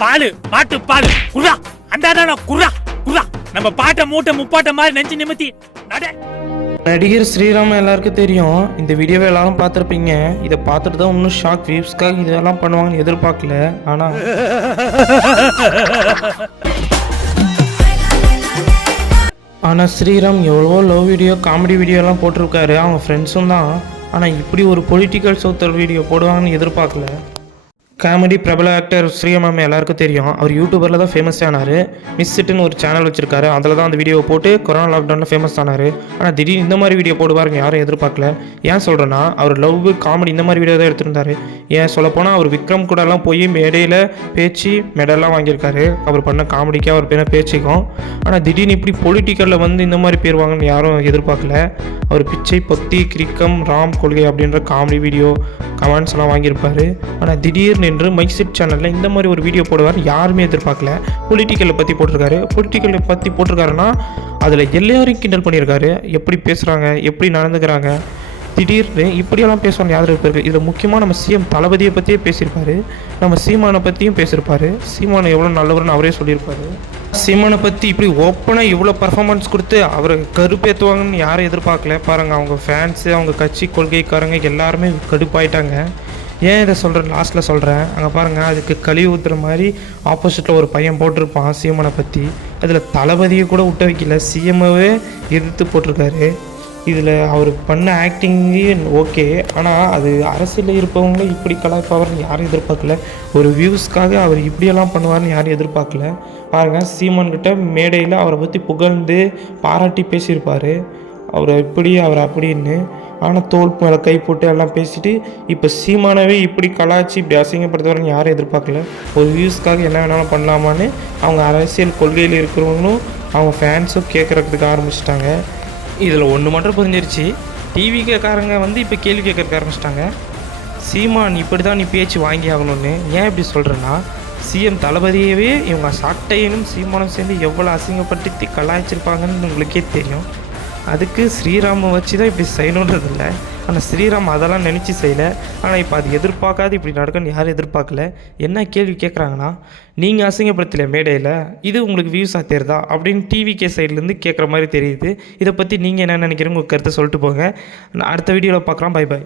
பாலு மாட்டு பாலு குர்ரா அண்டாடா குர்ரா குர்ரா நம்ம பாட்ட மூட்டை முப்பாட்ட மாதிரி நெஞ்சு நிமித்தி நட. நடிகர் ஸ்ரீராம் எல்லாருக்கும் தெரியும். இந்த வீடியோவை எல்லாரும் பார்த்துருப்பீங்க. இதை பார்த்துட்டு தான் இன்னும் ஷாக் வியூஸ்க்காக இதெல்லாம் பண்ணுவாங்கன்னு எதிர்பார்க்கல. ஆனால் ஸ்ரீராம் எவ்வளவோ லவ் வீடியோ காமெடி வீடியோலாம் போட்டிருக்காரு, அவங்க ஃப்ரெண்ட்ஸும் தான். ஆனால் இப்படி ஒரு பொலிட்டிக்கல் சோத்தர் வீடியோ போடுவாங்கன்னு எதிர்பார்க்கல. காமெடி பிரபல ஆக்டர் ஸ்ரீராம் எல்லாருக்கும் தெரியும். அவர் யூடியூபரில் தான் ஃபேமஸ் ஆனார். மிஸ்ஸிட்டுன்னு ஒரு சேனல் வச்சிருக்காரு. அதில் தான் அந்த வீடியோவை போட்டு கொரோனா லாக்டவுனில் ஃபேமஸ் ஆனார். ஆனால் திடீர்னு இந்த மாதிரி வீடியோ போடுவாருங்க யாரும் எதிர்பார்க்கல. ஏன் சொல்கிறேன்னா, அவர் லவ் காமெடி இந்த மாதிரி வீடியோ தான் எடுத்துருந்தார். ஏன் சொல்லப்போனால் அவர் விக்ரம் கூடலாம் போய் மேடையில் பேச்சு மெடல்லாம் வாங்கியிருக்காரு. அவர் பண்ண காமெடிக்கு அவர் பேர் பேச்சுக்கும். ஆனால் திடீர்னு இப்படி பொலிட்டிக்கலில் வந்து இந்த மாதிரி பேருவாங்கன்னு யாரும் எதிர்பார்க்கல. அவர் பிச்சை பொத்தி கிரிக்கம் ராம் கொள்கை அப்படின்ற காமெடி வீடியோ கமெண்ட்ஸ் எல்லாம் வாங்கியிருப்பார். ஆனால் திடீர்னு என்று மைக்சிட் சேனலில் இந்த மாதிரி ஒரு வீடியோ போடுவார் யாருமே எதிர்பார்க்கல. பொலிட்டிக்கலை பற்றி போட்டிருக்காரு. பொலிட்டிக்கலை பற்றி போட்டிருக்காருன்னா அதில் எல்லாரையும் கிண்டல் பண்ணியிருக்காரு. எப்படி பேசுகிறாங்க, எப்படி நடந்துக்கிறாங்க, திடீர்னு இப்படியெல்லாம் பேசுவாங்க யாரும் இருப்பாரு. இதில் முக்கியமாக நம்ம சிஎம் தளபதியை பற்றியே பேசியிருப்பார். நம்ம சீமானை பற்றியும் பேசியிருப்பார். சீமானை எவ்வளோ நல்லவர்னு அவரே சொல்லியிருப்பார். சீமானை பற்றி இப்படி ஓப்பனாக இவ்வளோ பர்ஃபார்மன்ஸ் கொடுத்து அவரை கடுப்பேற்றுவாங்கன்னு யாரும் எதிர்பார்க்கல. பாருங்கள், அவங்க ஃபேன்ஸு, அவங்க கட்சி கொள்கைக்காரங்க எல்லாருமே கடுப்பாயிட்டாங்க. ஏன் இதை சொல்கிறேன், லாஸ்ட்டில் சொல்கிறேன். அங்கே பாருங்கள், அதுக்கு கழிவு ஊற்றுற மாதிரி ஆப்போசிட்டில் ஒரு பையன் போட்டிருப்பான் சீமானை பற்றி. அதில் தளபதியை கூட விட்ட வைக்கல, சிஎம்மாவே எதிர்த்து போட்டிருக்காரு. இதில் அவர் பண்ண ஆக்டிங்கு ஓகே, ஆனால் அது அரசியலில் இருப்பவங்களும் இப்படி கலாய்ப்பார்னு யாரும் எதிர்பார்க்கல. ஒரு வியூஸ்க்காக அவர் இப்படியெல்லாம் பண்ணுவார்னு யாரும் எதிர்பார்க்கல. பாருங்கள், சீமான்கிட்ட மேடையில் அவரை பற்றி புகழ்ந்து பாராட்டி பேசியிருப்பார். அவர் இப்படி அவர் அப்படின்னு. ஆனால் தோல் மேலே கை போட்டு எல்லாம் பேசிட்டு இப்போ சீமானவே இப்படி கலாய்ச்சி இப்படி அசிங்கப்படுத்துவார்னு யாரும் எதிர்பார்க்கல. ஒரு வியூஸ்க்காக என்ன வேணாலும் பண்ணலாமான்னு அவங்க அரசியல் கொள்கையில் இருக்கிறவங்களும் அவங்க ஃபேன்ஸும் கேட்குறதுக்கு ஆரம்பிச்சிட்டாங்க. இதில் ஒன்று மட்டும் புரிஞ்சிருச்சு, டிவி கேட்காரங்க வந்து இப்போ கேள்வி கேட்கறதுக்கு ஆரம்பிச்சிட்டாங்க. சீமான் இப்படி தான் நீ பேச்சு வாங்கி ஆகணும்னு. ஏன் இப்படி சொல்கிறேன்னா, சிஎம் தளபதியவே இவங்க சாட்டையனும் சீமானும் சேர்ந்து எவ்வளோ அசிங்கப்படுத்தி கலாய்ச்சிருப்பாங்கன்னு உங்களுக்கே தெரியும். அதுக்கு ஸ்ரீராமை வச்சு தான் இப்படி செய்யணுன்றது இல்லை. ஆனால் ஸ்ரீராம் அதெல்லாம் நினச்சி செய்யலை. ஆனால் இப்போ அது எதிர்பார்க்காது இப்படி நடக்குன்னு யாரும் எதிர்பார்க்கல. என்ன கேள்வி கேட்குறாங்கன்னா, நீங்கள் அசிங்கப்படுத்தல மேடையில், இது உங்களுக்கு வியூஸாக தெரியுதா அப்படின்னு டிவிகே சைட்லேருந்து கேட்குற மாதிரி தெரியுது. இதை பற்றி நீங்கள் என்ன நினைக்கிறீங்க, உங்கள் கருத்தை சொல்லிட்டு போங்க. அடுத்த வீடியோவில் பார்க்கலாம். Bye bye.